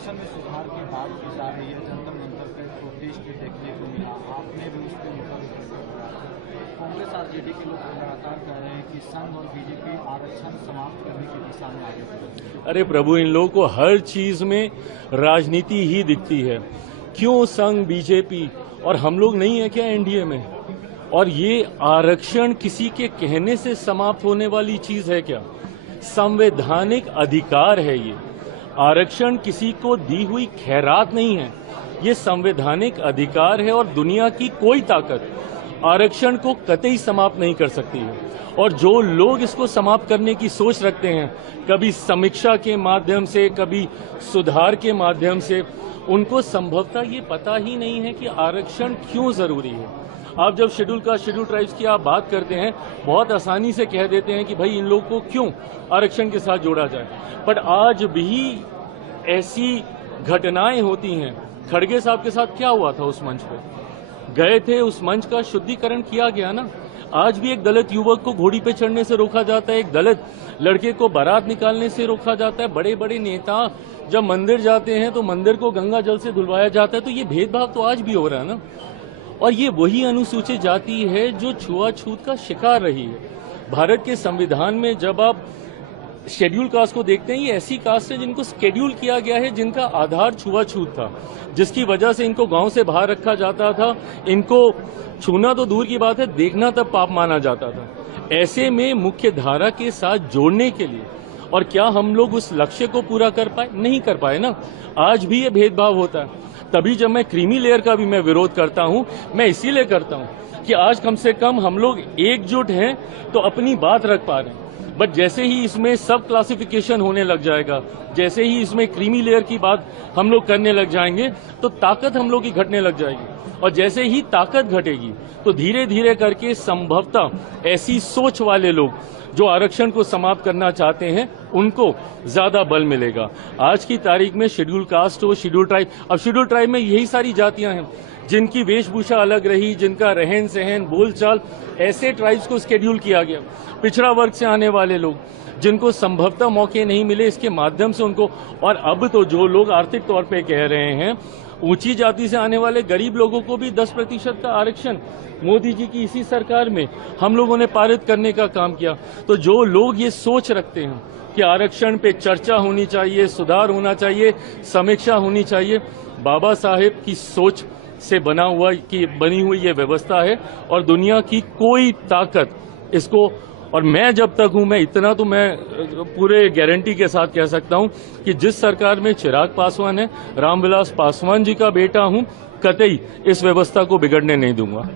आरक्षण में सुधार की बात की जा रही है, जंतर मंतर पर प्रोटेस्ट देखने को मिला, आपने भी उस पर मुखर कांग्रेस आरजेडी के लोग लगातार कह रहे हैं कि संघ और बीजेपी आरक्षण समाप्त करने की दिशा में आगे बढ़ रही है। अरे प्रभु, इन लोगों को हर चीज में राजनीति ही दिखती है। क्यों संघ, बीजेपी और हम लोग नहीं है क्या एनडीए में? और ये आरक्षण किसी के कहने से समाप्त होने वाली चीज है क्या? संवैधानिक अधिकार है ये। आरक्षण किसी को दी हुई खैरात नहीं है, ये संवैधानिक अधिकार है और दुनिया की कोई ताकत आरक्षण को कतई समाप्त नहीं कर सकती है। और जो लोग इसको समाप्त करने की सोच रखते हैं, कभी समीक्षा के माध्यम से, कभी सुधार के माध्यम से, उनको संभवतः ये पता ही नहीं है कि आरक्षण क्यों जरूरी है। आप जब शेड्यूल कास्ट, शेड्यूल ट्राइब्स की आप बात करते हैं, बहुत आसानी से कह देते हैं कि भाई इन लोगों को क्यों आरक्षण के साथ जोड़ा जाए। बट आज भी ऐसी घटनाएं होती हैं। खड़गे साहब के साथ क्या हुआ था? उस मंच पे गए थे, उस मंच का शुद्धिकरण किया गया ना। आज भी एक दलित युवक को घोड़ी पे चढ़ने से रोका जाता है, एक दलित लड़के को बारात निकालने से रोका जाता है। बड़े बड़े नेता जब मंदिर जाते हैं तो मंदिर को गंगा जल से धुलवाया जाता है। तो ये भेदभाव तो आज भी हो रहा है ना। और ये वही अनुसूचित जाति है जो छुआछूत का शिकार रही है। भारत के संविधान में जब आप शेड्यूल कास्ट को देखते हैं, ये ऐसी कास्ट है जिनको शेड्यूल किया गया है, जिनका आधार छुआछूत था, जिसकी वजह से इनको गांव से बाहर रखा जाता था। इनको छूना तो दूर की बात है, देखना तब पाप माना जाता था। ऐसे में मुख्य धारा के साथ जोड़ने के लिए, और क्या हम लोग उस लक्ष्य को पूरा कर पाए? नहीं कर पाए ना। आज भी ये भेदभाव होता है। तभी जब मैं क्रीमी लेयर का भी मैं विरोध करता हूं, मैं इसीलिए करता हूं कि आज कम से कम हम लोग एकजुट हैं तो अपनी बात रख पा रहे हैं। बट जैसे ही इसमें सब क्लासिफिकेशन होने लग जाएगा, जैसे ही इसमें क्रीमी लेयर की बात हम लोग करने लग जाएंगे, तो ताकत हम लोग की घटने लग जाएगी। और जैसे ही ताकत घटेगी तो धीरे धीरे करके संभवतः ऐसी सोच वाले लोग जो आरक्षण को समाप्त करना चाहते हैं, उनको ज्यादा बल मिलेगा। आज की तारीख में शेड्यूल कास्ट हो, शेड्यूल ट्राइब, अब शेड्यूल ट्राइब में यही सारी जातियां हैं जिनकी वेशभूषा अलग रही, जिनका रहन सहन, बोलचाल, ऐसे ट्राइब्स को शेड्यूल किया गया। पिछड़ा वर्ग से आने वाले लोग जिनको संभवतः मौके नहीं मिले, इसके माध्यम से उनको, और अब तो जो लोग आर्थिक तौर पे कह रहे हैं, ऊंची जाति से आने वाले गरीब लोगों को भी 10% का आरक्षण मोदी जी की इसी सरकार में हम लोगों ने पारित करने का काम किया। तो जो लोग ये सोच रखते हैं कि आरक्षण पे चर्चा होनी चाहिए, सुधार होना चाहिए, समीक्षा होनी चाहिए, बाबा साहेब की सोच से बनी हुई ये व्यवस्था है और दुनिया की कोई ताकत इसको, और मैं जब तक हूं, मैं इतना तो मैं पूरे गारंटी के साथ कह सकता हूं कि जिस सरकार में चिराग पासवान है, रामविलास पासवान जी का बेटा हूं, कतई इस व्यवस्था को बिगड़ने नहीं दूंगा।